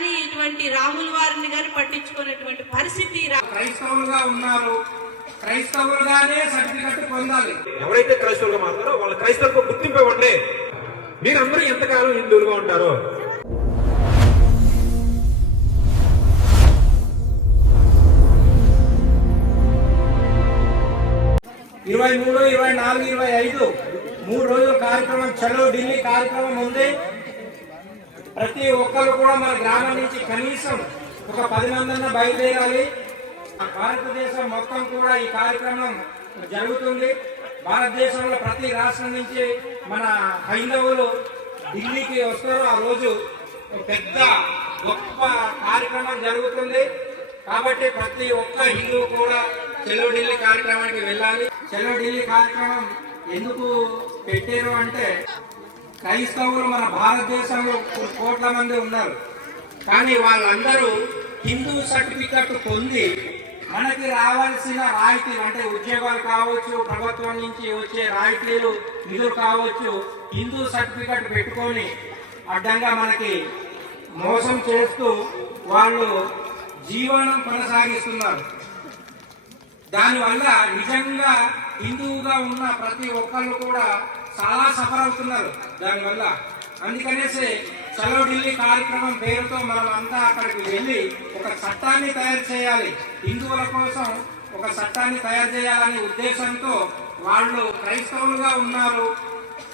కానీ ఇటువంటి రాముల వారిని కానీ పట్టించుకునేటువంటి పరిస్థితి. క్రైస్తవులుగా ఉన్నారు, క్రైస్తవులుగానే సర్టిఫికెట్ పొందాలి. ఎవరైతే క్రైస్తవులుగా మారుతారో వాళ్ళ క్రైస్తవులకు గుర్తింపు ఇవ్వండి. మీరందరూ ఎంతకాలం హిందువులుగా ఉంటారో. 23, 24, 25 3 రోజుల కార్యక్రమం చలో ఢిల్లీ కార్యక్రమం ఉంది. ప్రతి ఒక్కరు కూడా మన గ్రామం నుంచి కనీసం ఒక 10 మంది బయలుదేరాలి. భారతదేశం మొత్తం కూడా ఈ కార్యక్రమం జరుగుతుంది. భారతదేశంలో ప్రతి రాష్ట్రం నుంచి మన హైందవులు ఢిల్లీకి వస్తారు. ఆ రోజు పెద్ద గొప్ప కార్యక్రమం జరుగుతుంది. కాబట్టి ప్రతి ఒక్క హిందువు కూడా చలో ఢిల్లీ కార్యక్రమానికి వెళ్ళాలి. చలో ఢిల్లీ కార్యక్రమం ఎందుకు పెట్టారు అంటే, క్రైస్తవులు మన భారతదేశంలో కోట్ల మంది ఉన్నారు. కానీ వాళ్ళందరూ హిందూ సర్టిఫికెట్ పొంది మనకి రావాల్సిన రాయితీలు అంటే ఉద్యోగాలు కావచ్చు, ప్రభుత్వం నుంచి వచ్చే రాయితీలు నిధులు కావచ్చు, హిందూ సర్టిఫికెట్ పెట్టుకొని అడ్డంగా మనకి మోసం చేస్తూ వాళ్ళు జీవనం కొనసాగిస్తున్నారు. దానివల్ల నిజంగా హిందువుగా ఉన్న ప్రతి ఒక్కళ్ళు కూడా చాలా సఫర్ అవుతున్నారు దానివల్ల. అందుకనేసి చలో ఢిల్లీ కార్యక్రమం పేరుతో మనం అంతా అక్కడికి వెళ్ళి ఒక చట్టాన్ని తయారు చేయాలి. హిందువుల కోసం ఒక చట్టాన్ని తయారు చేయాలనే ఉద్దేశంతో వాళ్ళు క్రైస్తవులుగా ఉన్నారు,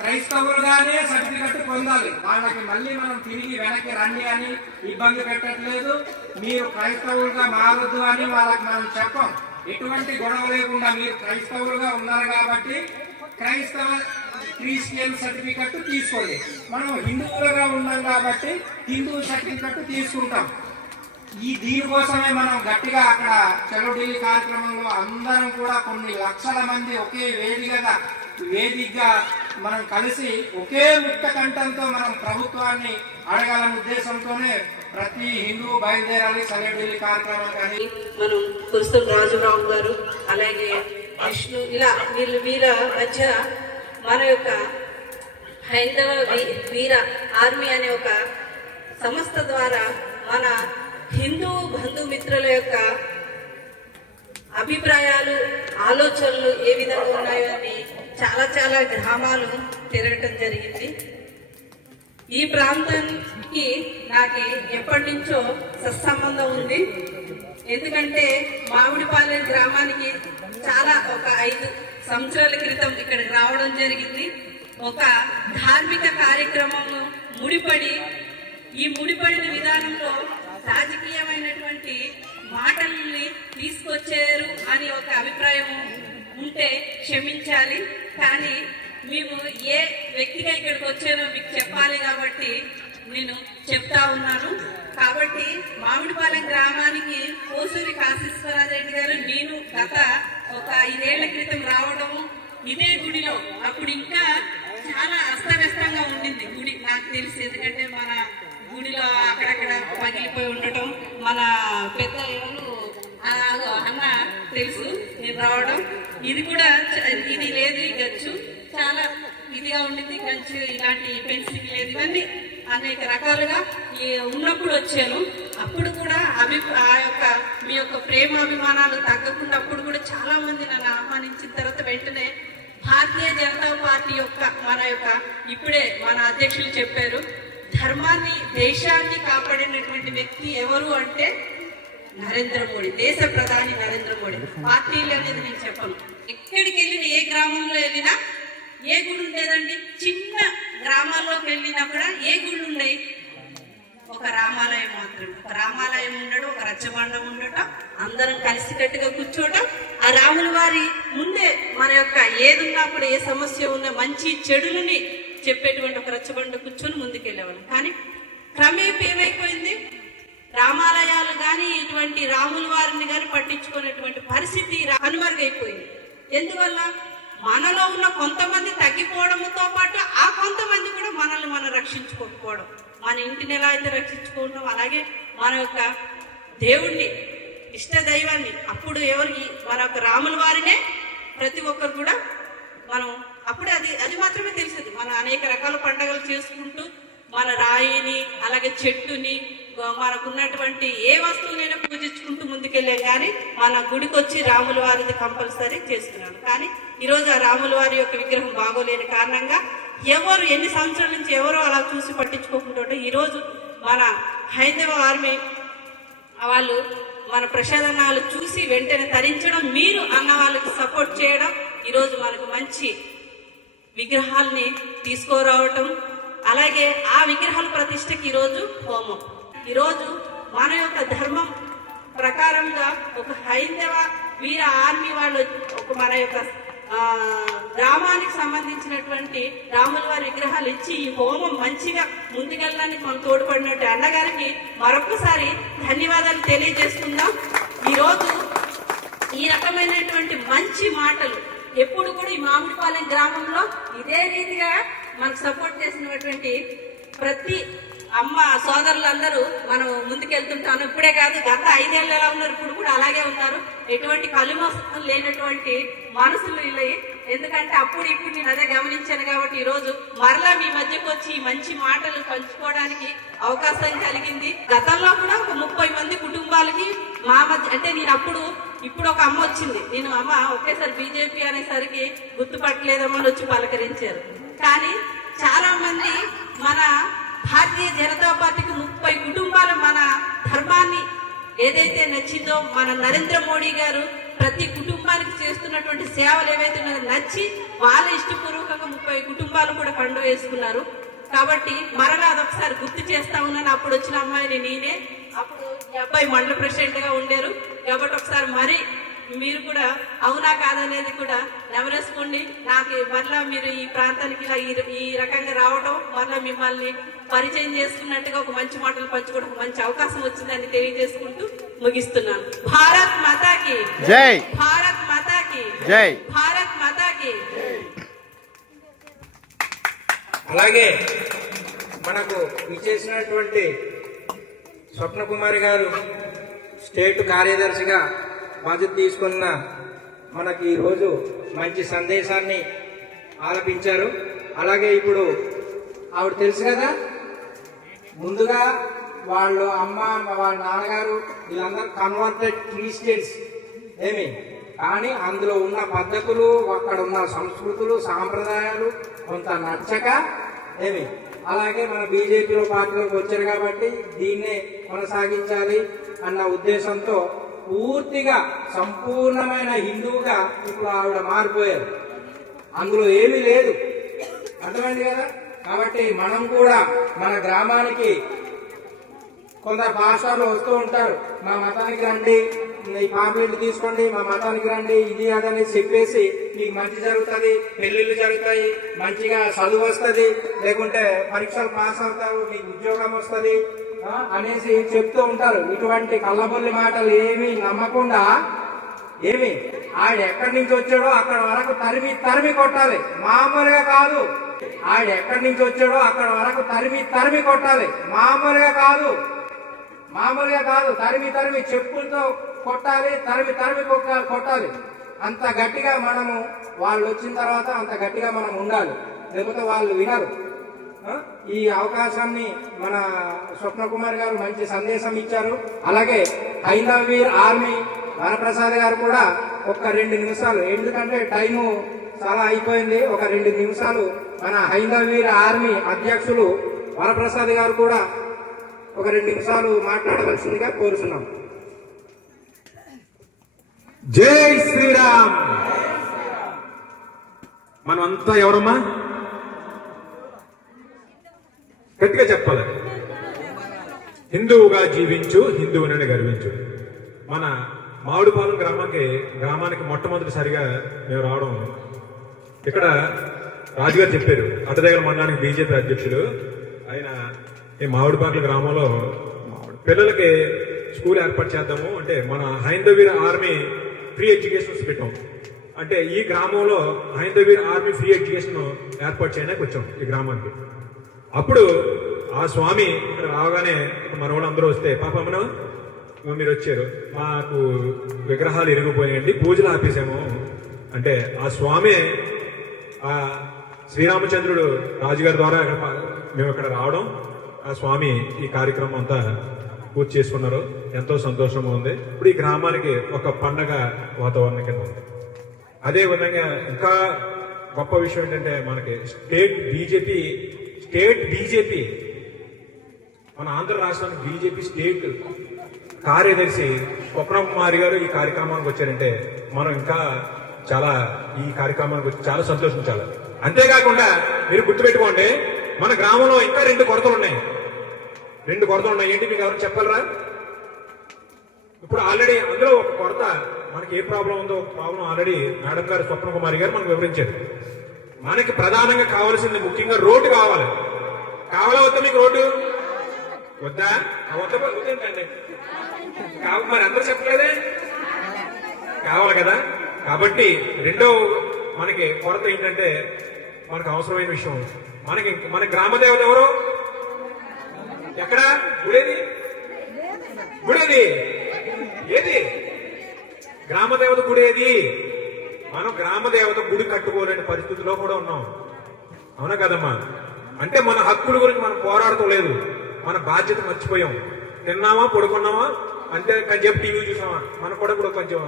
క్రైస్తవులుగానే సర్టిఫికెట్ పొందాలి. వాళ్ళకి మళ్ళీ మనం తిరిగి వెనక్కి రండి అని ఇబ్బంది పెట్టట్లేదు. మీరు క్రైస్తవులుగా మారొద్దు అని వాళ్ళకి మనం చెప్పం. ఎటువంటి గొడవ లేకుండా మీరు క్రైస్తవులుగా ఉన్నారు కాబట్టి క్రిస్టియన్ సర్టిఫికెట్ తీసుకోండి. మనం హిందువులుగా ఉన్నాం కాబట్టి హిందూ సర్టిఫికెట్ తీసుకుంటాం. దీనికోసమే మనం గట్టిగా అక్కడ చలో ఢిల్లీ కార్యక్రమంలో అందరం కూడా కొన్ని లక్షల మంది ఒకే వేదికగా మనం కలిసి ఒకే ముక్త కంఠంతో మనం ప్రభుత్వాన్ని అడగాలనే ఉద్దేశంతోనే ప్రతి హిందువు బయలుదేరాలి చలో ఢిల్లీ కార్యక్రమం. కానీ మనం కురుస్తు రాజురావు గారు అలాగే విష్ణు ఇలా వీళ్ళ మధ్య మన యొక్క హైందవ వీర ఆర్మీ అనే ఒక సంస్థ ద్వారా మన హిందూ బంధుమిత్రుల యొక్క అభిప్రాయాలు, ఆలోచనలు ఏ విధంగా ఉన్నాయో అని చాలా గ్రామాలు తిరగటం జరిగింది. ఈ ప్రాంతానికి నాకు ఎప్పటి నుంచో సత్సంబంధం ఉంది. ఎందుకంటే మామిడిపాలెం గ్రామానికి ఒక 5 సంవత్సరాల క్రితం ఇక్కడికి రావడం జరిగింది. ఒక ధార్మిక కార్యక్రమం ముడిపడి ఈ ముడిపడిన విధానంలో రాజకీయమైనటువంటి మాటల్ని తీసుకొచ్చారు అని ఒక అభిప్రాయం ఉంటే క్షమించాలి. కానీ మేము ఏ వ్యక్తిగా ఇక్కడికి వచ్చానో మీకు చెప్పాలి కాబట్టి నేను చెప్తా ఉన్నాను. కాబట్టి మామిడిపాలెం గ్రామానికి కోసూరి కాశీశ్వరరాజరెడ్డి గారు నేను గత ఒక 5 ఏళ్ల క్రితం రావడము ఇదే గుడిలో. అప్పుడు ఇంకా చాలా అస్తవ్యస్తంగా ఉండింది గుడి నాకు తెలిసి. ఎందుకంటే మన గుడిలో అక్కడక్కడ పగిలిపోయి ఉండటం మన పెద్ద అన్న తెలుసు నేను రావడం. ఇది కూడా ఇది లేదు, ఈ గచ్చు చాలా ఇదిగా ఉండింది. గచ్చు ఇలాంటి పెన్సిల్ లేదు, ఇవన్నీ అనేక రకాలుగా ఉన్నప్పుడు వచ్చాను. అప్పుడు కూడా మీ యొక్క ప్రేమాభిమానాలు తగ్గకుండా అప్పుడు కూడా చాలా మంది నన్ను ఆహ్వానించిన తర్వాత వెంటనే భారతీయ జనతా పార్టీ ఇప్పుడే మన అధ్యక్షులు చెప్పారు, ధర్మాన్ని దేశాన్ని కాపాడినటువంటి వ్యక్తి ఎవరు అంటే నరేంద్ర మోడీ, దేశ ప్రధాని నరేంద్ర మోడీ. పార్టీలు అనేది నేను చెప్పను. ఎక్కడికి వెళ్ళినా ఏ గ్రామంలో వెళ్ళినా ఏ గుడి ఉండేదండి? చిన్న గ్రామాల్లోకి వెళ్ళినా కూడా ఏ గుళ్ళు ఉండేవి? ఒక రామాలయం మాత్రం. ఒక రామాలయం ఉండడం, ఒక రచ్చబండం ఉండటం, అందరం కలిసికట్టుగా కూర్చోవటం, ఆ రాముల వారి ముందే మన యొక్క ఏది ఉన్నప్పుడు ఏ సమస్య ఉన్నా మంచి చెడులని చెప్పేటువంటి ఒక రచ్చబండ కూర్చొని ముందుకెళ్ళేవాళ్ళం. కానీ క్రమేపీ ఏమైపోయింది, రామాలయాలు కానీ ఇటువంటి రాముల వారిని కానీ పట్టించుకునేటువంటి పరిస్థితి కనుమరుగైపోయింది. ఎందువల్ల మనలో ఉన్న కొంతమంది తగ్గిపోవడంతో పాటు ఆ కొంతమంది కూడా మనల్ని మనం రక్షించుకోకపోవడం. మన ఇంటిని ఎలా అయితే రక్షించుకుంటాం అలాగే మన యొక్క దేవుణ్ణి, ఇష్ట దైవాన్ని, అప్పుడు మన యొక్క రాముల వారినే ప్రతి ఒక్కరు కూడా మనం అప్పుడే అది మాత్రమే తెలిసేది. మన అనేక రకాల పండుగలు చేసుకుంటూ మన రాయిని అలాగే చెట్టుని మనకున్నటువంటి ఏ వస్తువునైనా పూజించుకుంటూ ముందుకెళ్ళాం, కానీ మన గుడికి వచ్చి రాముల వారిది కంపల్సరీ చేస్తున్నాను. కానీ ఈరోజు ఆ రాముల వారి యొక్క విగ్రహం బాగోలేని కారణంగా ఎవరు ఎన్ని సంవత్సరాల నుంచి ఎవరో అలా చూసి పట్టించుకోకుండా ఈరోజు మన హైందవ ఆర్మీ వాళ్ళు మన ప్రసాదనాలు చూసి వెంటనే తరించడం, మీరు అన్న వాళ్ళకి సపోర్ట్ చేయడం, ఈరోజు మనకు మంచి విగ్రహాలని తీసుకురావటం, అలాగే ఆ విగ్రహాల ప్రతిష్టకి ఈరోజు హోమం. ఈరోజు మన యొక్క ధర్మం ప్రకారంగా ఒక హైందవ వీర ఆర్మీ వాళ్ళు ఒక మన యొక్క గ్రామానికి సంబంధించినటువంటి రాముల వారి విగ్రహాలు ఇచ్చి ఈ హోమం మంచిగా ముందుకెళ్ళడానికి మనం తోడ్పడినట్టు అన్నగారికి మరొకసారి ధన్యవాదాలు తెలియజేసుకుందాం. ఈరోజు ఈ రకమైనటువంటి మంచి మాటలు ఎప్పుడు కూడా ఈ మామిడిపాలెం గ్రామంలో ఇదే రీతిగా మనకు సపోర్ట్ చేసినటువంటి ప్రతి అమ్మ సోదరులందరూ మనం ముందుకెళ్తుంటాను. ఇప్పుడే కాదు, గత 5 ఏళ్ళు ఎలా ఉన్నారు, ఇప్పుడు కూడా అలాగే ఉన్నారు. ఎటువంటి కలుమోసం లేనటువంటి మనసులు ఇలా. ఎందుకంటే అప్పుడు ఇప్పుడు నేను అదే గమనించాను కాబట్టి ఈరోజు మరలా మీ మధ్యకు వచ్చి ఈ మంచి మాటలు పంచుకోవడానికి అవకాశం కలిగింది. గతంలో కూడా ఒక 30 మంది కుటుంబాలకి మా మధ్య, అంటే నేను ఇప్పుడు ఒక అమ్మ వచ్చింది, నేను అమ్మ ఒకేసారి బీజేపీ అనేసరికి గుర్తుపట్టలేదమ్మని వచ్చి పలకరించారు. కానీ చాలా మంది మన భారతీయ జనతా పార్టీకి 30 కుటుంబాలు మన ధర్మాన్ని ఏదైతే నచ్చిందో, మన నరేంద్ర మోడీ గారు ప్రతి కుటుంబానికి చేస్తున్నటువంటి సేవలు ఏవైతే నచ్చి వాళ్ళ ఇష్టపూర్వకంగా 30 కుటుంబాలు కూడా కండు వేసుకున్నారు. కాబట్టి మరలా అదొకసారి గుర్తు చేస్తా ఉన్నాను. అప్పుడు వచ్చిన అమ్మాయిని నేనే, అప్పుడు ఈ అబ్బాయి మండల ప్రెసిడెంట్ గా ఉండేరు. కాబట్టి ఒకసారి మరి మీరు కూడా అవునా కాదనేది కూడా నెమరేసుకోండి. నాకు మరలా మీరు ఈ ప్రాంతానికి ఇలా ఈ రకంగా రావడం, మరలా మిమ్మల్ని పరిచయం చేసుకున్నట్టుగా ఒక మంచి మాటలు పంచుకోవడం మంచి అవకాశం వచ్చిందని తెలియజేసుకుంటూ ముగిస్తున్నాను. భారత్ మాతాకి జై, భారత్ మాతాకి జై, భారత్ మాతాకి. అలాగే మనకు ఇచ్చేసినటువంటి స్వప్న కుమారి గారు స్టేట్ కార్యదర్శిగా బాధ్యత తీసుకున్న మనకి ఈరోజు మంచి సందేశాన్ని ఆలపించారు. అలాగే ఇప్పుడు ఆవిడ తెలుసు కదా, ముందుగా వాళ్ళు అమ్మ వాళ్ళ నాన్నగారు వీళ్ళందరూ కన్వర్టెడ్ క్రిస్టియన్స్ కానీ అందులో ఉన్న పద్ధతులు, అక్కడ ఉన్న సంస్కృతులు, సాంప్రదాయాలు కొంత నచ్చక అలాగే మన బీజేపీలో పార్టీలోకి వచ్చారు కాబట్టి దీన్నే కొనసాగించాలి అన్న ఉద్దేశంతో పూర్తిగా సంపూర్ణమైన హిందువుగా ఇప్పుడు ఆవిడ మారిపోయారు. అందులో ఏమీ లేదు, అర్థమైంది కదా. కాబట్టి మనం కూడా మన గ్రామానికి కొందరు పాస్టర్లు వస్తూ ఉంటారు, మా మతానికి రండి, ఈ పాంప్లెట్ తీసుకోండి, మా మతానికి రండి, ఇది అదని చెప్పేసి మీకు మంచి జరుగుతుంది, పెళ్లిళ్ళు జరుగుతాయి, మంచిగా చదువు వస్తుంది, లేకుంటే పరీక్షలు పాస్ అవుతారు, మీకు ఉద్యోగం వస్తుంది అనేసి చెప్తూ ఉంటారు. ఇటువంటి కళ్ళబొల్లి మాటలు ఏమీ నమ్మకుండా ఆవిడ ఎక్కడి నుంచి వచ్చాడో అక్కడ వరకు తరిమి కొట్టాలి, మామూలుగా కాదు. ఆవిడ ఎక్కడి నుంచి వచ్చాడో అక్కడ వరకు తరిమి కొట్టాలి, మామూలుగా కాదు. తరిమి చెప్పులతో కొట్టాలి, తరిమి కొట్టాలి. అంత గట్టిగా మనము వాళ్ళు వచ్చిన తర్వాత అంత గట్టిగా మనం ఉండాలి, లేకపోతే వాళ్ళు వినరు. ఈ అవకాశాన్ని మన స్వప్న కుమార్ గారు మంచి సందేశం ఇచ్చారు. అలాగే హైందవ వీర్ ఆర్మీ వరప్రసాద్ గారు కూడా ఒక 2 నిమిషాలు, ఎందుకంటే టైము చాలా అయిపోయింది, ఒక 2 నిమిషాలు మన హైందవ వీర్ ఆర్మీ అధ్యక్షులు వరప్రసాద్ గారు కూడా ఒక 2 నిమిషాలు మాట్లాడవలసిందిగా కోరుతున్నాం. జై శ్రీరామ్. మనమంతా ఎవరమ్మా? గట్టిగా చెప్పాలి. హిందువుగా జీవించు, హిందువునని గర్వించు. మన మామిడిపాలెం గ్రామానికి మొట్టమొదటిసారిగా మేము రావడం, ఇక్కడ రాజుగారు చెప్పారు, అడ్డదగల మండలానికి బీజేపీ అధ్యక్షులు ఆయన, ఈ మామిడిపాలెం గ్రామంలో పిల్లలకి స్కూల్ ఏర్పాటు చేద్దాము అంటే మన హైందవీర ఆర్మీ ఫ్రీ ఎడ్యుకేషన్స్ పెట్టాం. అంటే ఈ గ్రామంలో హైందవీర ఆర్మీ ఫ్రీ ఎడ్యుకేషన్ ఏర్పాటు చేయడానికి వచ్చాం ఈ గ్రామానికి. అప్పుడు ఆ స్వామి ఇక్కడ రాగానే మన వాళ్ళందరూ వస్తే, పాపమ్మను మీరు వచ్చారు, మాకు విగ్రహాలు ఇరిగిపోయాయండి, పూజలు ఆపేసాము అంటే ఆ స్వామి, ఆ శ్రీరామచంద్రుడు రాజుగారి ద్వారా మేము ఇక్కడ రావడం, ఆ స్వామి ఈ కార్యక్రమం అంతా పూర్తి చేసుకున్నారు. ఎంతో సంతోషంగా ఉంది. ఇప్పుడు ఈ గ్రామానికి ఒక పండగ వాతావరణం కింద ఉంది. అదే విధంగా ఇంకా గొప్ప విషయం ఏంటంటే మనకి స్టేట్ బీజేపీ మన ఆంధ్ర రాష్ట్రానికి బీజేపీ స్టేట్ కార్యదర్శి స్వప్న కుమారి గారు ఈ కార్యక్రమానికి వచ్చారంటే మనం ఇంకా చాలా ఈ కార్యక్రమానికి వచ్చి చాలా సంతోషించాలి. అంతేకాకుండా మీరు గుర్తుపెట్టుకోండి, మన గ్రామంలో ఇంకా 2 కొరతలు ఉన్నాయి. ఏంటి మీకు ఎవరు చెప్పగలరా? ఇప్పుడు ఆల్రెడీ అందులో ఒక కొరత, మనకి ఏ ప్రాబ్లం ఉందో ఒక ప్రాబ్లం ఆల్రెడీ మేడం గారు స్వప్న కుమారి గారు మనకు వివరించారు. మనకి ప్రధానంగా కావాల్సింది ముఖ్యంగా రోడ్డు కావాలి. కావాలా వద్దా మీకు రోడ్డు? వద్దా? వద్దండి. మరి అందరూ చెప్పలేదే, కావాలి కదా. కాబట్టి రెండో మనకి కొరత ఏంటంటే మనకు అవసరమైన విషయం, మన గ్రామ దేవత ఎవరు? ఎక్కడ గుడేది? ఏది గ్రామ దేవత గుడేది? మనం గ్రామ దేవత గుడి కట్టుకోలేని పరిస్థితిలో కూడా ఉన్నాం. అవునా కదమ్మా? అంటే మన హక్కుల గురించి మనం పోరాడతలేదు, మన బాధ్యత మర్చిపోయాం. తిన్నామా, పడుకున్నామా, అంతే అని చెప్పి టీవీ చూసామా, మనకు కూడా ఇప్పుడు కొంచెం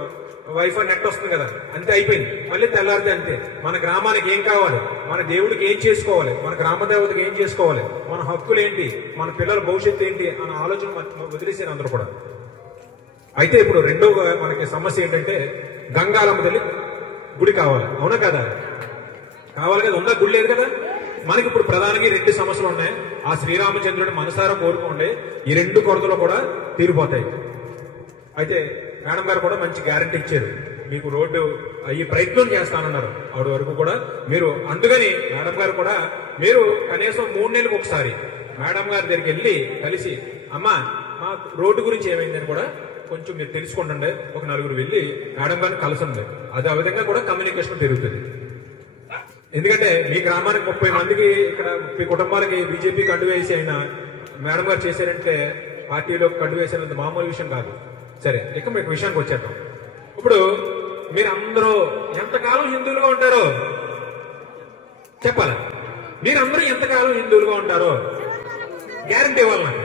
వైఫై నెట్ వస్తుంది కదా, అంతే అయిపోయింది. మళ్ళీ తెల్లారితే అంతే. మన గ్రామానికి ఏం కావాలి, మన దేవుడికి ఏం చేసుకోవాలి, మన గ్రామ దేవతకి ఏం చేసుకోవాలి, మన హక్కులు ఏంటి, మన పిల్లల భవిష్యత్తు ఏంటి అన్న ఆలోచన వదిలేసారు అందరూ కూడా. అయితే ఇప్పుడు రెండో మనకి సమస్య ఏంటంటే గంగాలమ్మ తల్లి గుడి కావాలి. అవునా కదా? కావాలి కదా. ఉందా? గుడి లేదు కదా. మనకి ఇప్పుడు ప్రధానంగా 2 సమస్యలు ఉన్నాయి. ఆ శ్రీరామచంద్రుడి మనసారా కోరుకోండి, ఈ 2 కొరతలు కూడా తీరిపోతాయి. అయితే మేడం గారు కూడా మంచి గ్యారంటీ ఇచ్చారు, మీకు రోడ్డు అయ్యి ప్రయత్నం చేస్తానన్నారు. ఆవిడ వరకు కూడా మీరు అందుకని మేడం గారు కూడా మీరు కనీసం 3 నెలలకు ఒకసారి మేడం గారి దగ్గరికి వెళ్ళి కలిసి, అమ్మా మా రోడ్డు గురించి ఏమైందని కూడా కొంచెం మీరు తెలుసుకోండి. ఒక 4 వెళ్ళి మేడం గారిని కలసండి. అది ఆ విధంగా కూడా కమ్యూనికేషన్ పెరుగుతుంది. ఎందుకంటే మీ గ్రామానికి 30 మందికి, ఇక్కడ 30 కుటుంబాలకి బీజేపీ కండు వేసి అయినా మేడం గారు చేశారంటే పార్టీలో కండు వేసేంత మామూలు విషయం కాదు. సరే, ఇక మీకు విషయానికి వచ్చేద్దాం. ఇప్పుడు మీరందరూ ఎంతకాలం హిందువులుగా ఉంటారో చెప్పాలి. మీరందరూ ఎంతకాలం హిందువులుగా ఉంటారో గ్యారంటీ ఇవ్వాలి నాకు.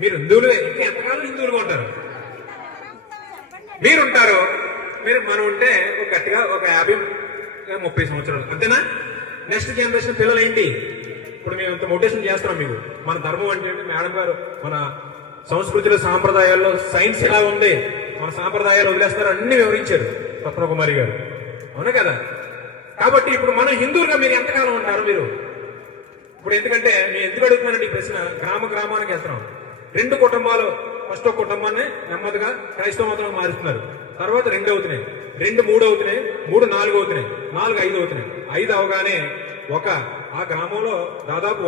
మీరు హిందువులుగా ఇంకా ఎంతకాలం హిందువులుగా ఉంటారు? మీరుంటారు. మనం ఉంటే ఒక గట్టిగా ఒక 50-30 సంవత్సరాలు అంతేనా? నెక్స్ట్ జనరేషన్ పిల్లలు ఏంటి? ఇప్పుడు మేము ఇంత మోటివేషన్ చేస్తున్నాం మీకు. మన ధర్మం అంటే మేడం గారు మన సంస్కృతిలో సాంప్రదాయాల్లో సైన్స్ ఎలా ఉంది, మన సాంప్రదాయాలు వదిలేస్తారు అన్ని వివరించారు స్వప్న కుమారి గారు. అవునా కదా? కాబట్టి ఇప్పుడు మనం హిందువులుగా మీరు ఎంతకాలం ఉంటారు? మీరు ఇప్పుడు ఎందుకంటే నేను ఎందుకు అడుగుతున్నానంటే ఈ ప్రశ్న, గ్రామానికి వెళ్తున్నాం. 2 కుటుంబాలు, ఫస్ట్ ఒక కుటుంబాన్ని నెమ్మదిగా క్రైస్తవ మతంలో మారుస్తున్నారు. తర్వాత 2 అవుతున్నాయి, 2 3 అవుతున్నాయి, 3 4 అవుతున్నాయి, 4 5 అవుతున్నాయి. 5 అవగానే ఆ గ్రామంలో దాదాపు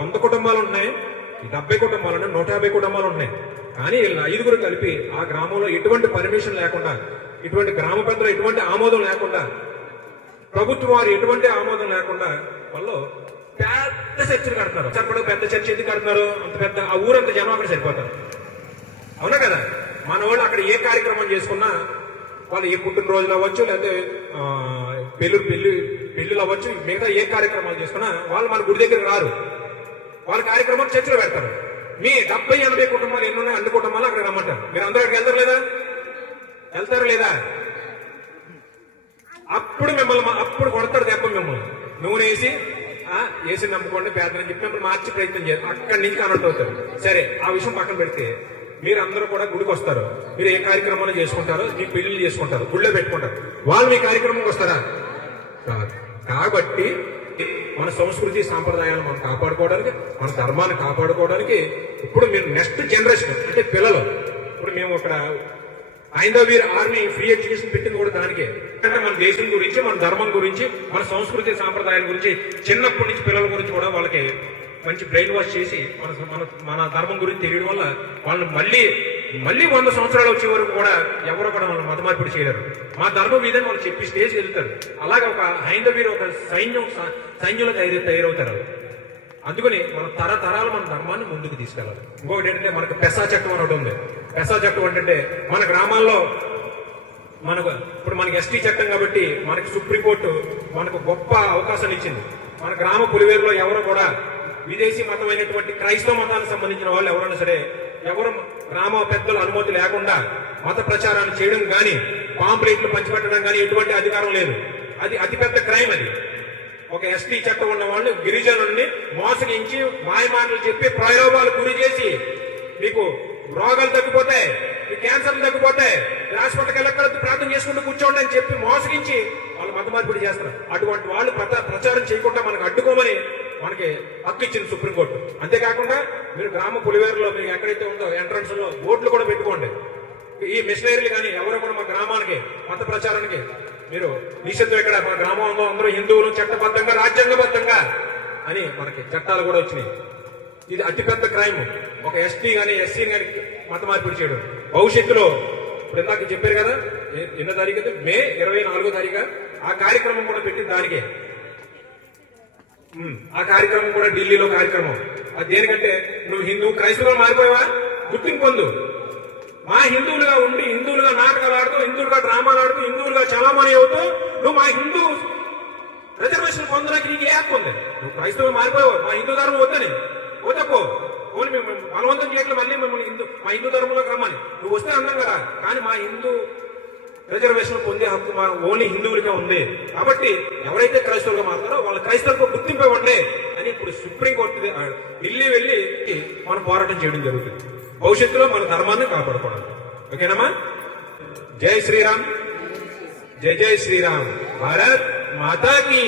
100 కుటుంబాలు ఉన్నాయి, 70 కుటుంబాలు ఉన్నాయి, 150 కుటుంబాలు ఉన్నాయి. కానీ వీళ్ళ 5గురు కలిపి ఆ గ్రామంలో ఎటువంటి పర్మిషన్ లేకుండా, ఇటువంటి గ్రామ పెద్దలు ఎటువంటి ఆమోదం లేకుండా, ప్రభుత్వం వారు ఎటువంటి ఆమోదం లేకుండా వాళ్ళు పెద్ద చర్చలు కడుతున్నారు. సరిపడ పెద్ద చర్చ ఎందుకు కడుతున్నారు? అంత పెద్ద ఆ ఊరంతా జనం అక్కడ సరిపోతారు. అవునా కదా? మన వాళ్ళు అక్కడ ఏ కార్యక్రమం చేసుకున్నా, వాళ్ళు ఏ పుట్టినరోజులు అవ్వచ్చు, లేకపోతే పెళ్లిళ్ళు అవ్వచ్చు, మిగతా ఏ కార్యక్రమాలు చేసుకున్నా వాళ్ళు మన గుడి దగ్గర రారు. వాళ్ళ కార్యక్రమాలు చర్చలు పెడతారు. మీ 70-80 కుటుంబాలు ఎన్నున్నాయి, అన్ని కుటుంబాలు అక్కడ రమ్మంటారు. మీరు అందరూ అక్కడికి వెళ్తారు లేదా? అప్పుడు కొడతాడు దెబ్బ. మిమ్మల్ని నూనె వేసి నమ్ముకోండి పేదలని చెప్పి మిమ్మల్ని మార్చి ప్రయత్నం చేయాలి. అక్కడి నుంచి కనెక్ట్ అవుతారు. సరే, ఆ విషయం పక్కన పెడితే మీరు అందరూ కూడా గుడికి వస్తారు. మీరు ఏ కార్యక్రమాలు చేసుకుంటారో, మీ పెళ్లిళ్ళు చేసుకుంటారు, గుళ్ళో పెట్టుకుంటారు. వాళ్ళు మీ కార్యక్రమంకి వస్తారా? కాబట్టి మన సంస్కృతి సాంప్రదాయాలు మనం కాపాడుకోవడానికి, మన ధర్మాన్ని కాపాడుకోవడానికి ఇప్పుడు మీరు నెక్స్ట్ జనరేషన్ అంటే పిల్లలు, ఇప్పుడు మేము ఇక్కడ ఐందవీర్ ఆర్మీ ఫ్రీ ఎడ్యుకేషన్ పెట్టింది కూడా దానికే. అంటే మన దేశం గురించి, మన ధర్మం గురించి, మన సంస్కృతి సాంప్రదాయాల గురించి చిన్నప్పటి నుంచి పిల్లల గురించి కూడా వాళ్ళకి మంచి బ్రెయిన్ వాష్ చేసి మన ధర్మం గురించి తెలియడం వల్ల వాళ్ళు మళ్ళీ 100 సంవత్సరాలు వచ్చే వరకు కూడా ఎవరో కూడా వాళ్ళు మత మార్పిడి చేయలేరు. మా ధర్మం ఇదని వాళ్ళు చెప్పి స్టేజ్ వెళ్తారు. అలాగే ఒక హైందవీరు ఒక సైన్యంలో తయారవుతారు. అందుకని మన తరతరాలు మన ధర్మాన్ని ముందుకు తీసుకెళ్ళాలి. ఇంకొకటి ఏంటంటే మనకు పెసా చట్టం అని ఒకటి ఉంది. పెసా చట్టం అంటే మన గ్రామాల్లో ఇప్పుడు మనకి ఎస్టీ చట్టం కాబట్టి మనకి సుప్రీంకోర్టు మనకు గొప్ప అవకాశాలు ఇచ్చింది. మన గ్రామ పులివేరులో ఎవరు కూడా విదేశీ మతమైనటువంటి క్రైస్తవ మతానికి సంబంధించిన వాళ్ళు ఎవరైనా సరే ఎవరు గ్రామ పెద్దల అనుమతి లేకుండా మత ప్రచారాన్ని చేయడం కానీ పాంప్లెట్లు పంచిపెట్టడం కానీ ఎటువంటి అధికారం లేదు. అది అతిపెద్ద క్రైమ్. అది ఒక ఎస్టీ చట్టం ఉన్న వాళ్ళు గిరిజనుల్ని మోసగించి మాయమాటలు చెప్పి ప్రయోగాలు గురి చేసి మీకు రోగాలు తగ్గిపోతాయి, మీ క్యాన్సర్లు తగ్గిపోతాయి, హాస్పిటల్కి వెళ్ళక్కడొద్దు ప్రార్థన చేసుకుంటూ కూర్చోండి అని చెప్పి మోసగించి వాళ్ళు మత మార్పిడి చేస్తారు. అటువంటి వాళ్ళు ప్రచారం చేయకుండా మనకు అడ్డుకోమని మనకి హక్కు ఇచ్చింది సుప్రీంకోర్టు. అంతేకాకుండా మీరు గ్రామ పులివేరులో మీకు ఎక్కడైతే ఉందో ఎంట్రన్స్ లో బోర్డులు కూడా పెట్టుకోండి. ఈ మిషనరీలు కానీ ఎవరో కూడా మా గ్రామానికి మత ప్రచారానికి మీరు నిషేధం, ఇక్కడ మా గ్రామంలో అందరూ హిందువులు చట్టబద్ధంగా రాజ్యాంగబద్ధంగా అని మనకి చట్టాలు కూడా వచ్చినాయి. ఇది అతిపెద్ద క్రైమ్. ఒక ఎస్టీ గానీ ఎస్సీ గానీ మత మార్పిడి చేయడం. భవిష్యత్తులో ఇప్పుడు ఇందాక చెప్పారు కదా ఎన్నో తారీఖు, మే 24వ తారీఖు ఆ కార్యక్రమం కూడా పెట్టి దానికే ఆ కార్యక్రమం కూడా ఢిల్లీలో కార్యక్రమం. అది దేనికంటే నువ్వు హిందూ క్రైస్తవులు మారిపోయావా, గుర్తింపు పొందు. మా హిందువులుగా ఉండి హిందువులుగా నాటకాలు ఆడుతూ, హిందువులుగా డ్రామాలు ఆడుతూ, హిందువులుగా చలామణి అవుతూ నువ్వు మా హిందూ రిజర్వేషన్ పొందడానికి నీకు ఏ హక్కు ఉంది? నువ్వు క్రైస్తవులు మారిపోయావు, మా హిందూ ధర్మం వద్దని వద్దపో. ఓన్లీ మేము బలవంతం చేయట్లే మళ్ళీ మిమ్మల్ని మా హిందూ ధర్మంలోకి రమ్మని. నువ్వు వస్తే అన్నాం కదా, కానీ మా హిందూ రిజర్వేషన్ పొందే హక్కు మా ఓన్లీ హిందువులకే ఉంది. కాబట్టి ఎవరైతే క్రైస్తవులుగా మారుతారో వాళ్ళ క్రైస్తవులకు గుర్తింపు ఇవ్వండి అని ఇప్పుడు సుప్రీంకోర్టు ఢిల్లీ వెళ్ళి మనం పోరాటం చేయడం జరుగుతుంది. భవిష్యత్తులో మన ధర్మాన్ని కాపాడుకోవడం. ఓకేనమ్మా? జై శ్రీరామ్, జై జై శ్రీరామ్. భారత్ మాతా కీ,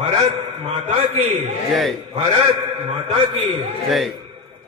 భారత్ మాతా కీ జై, భారత్ మాతా కీ జై.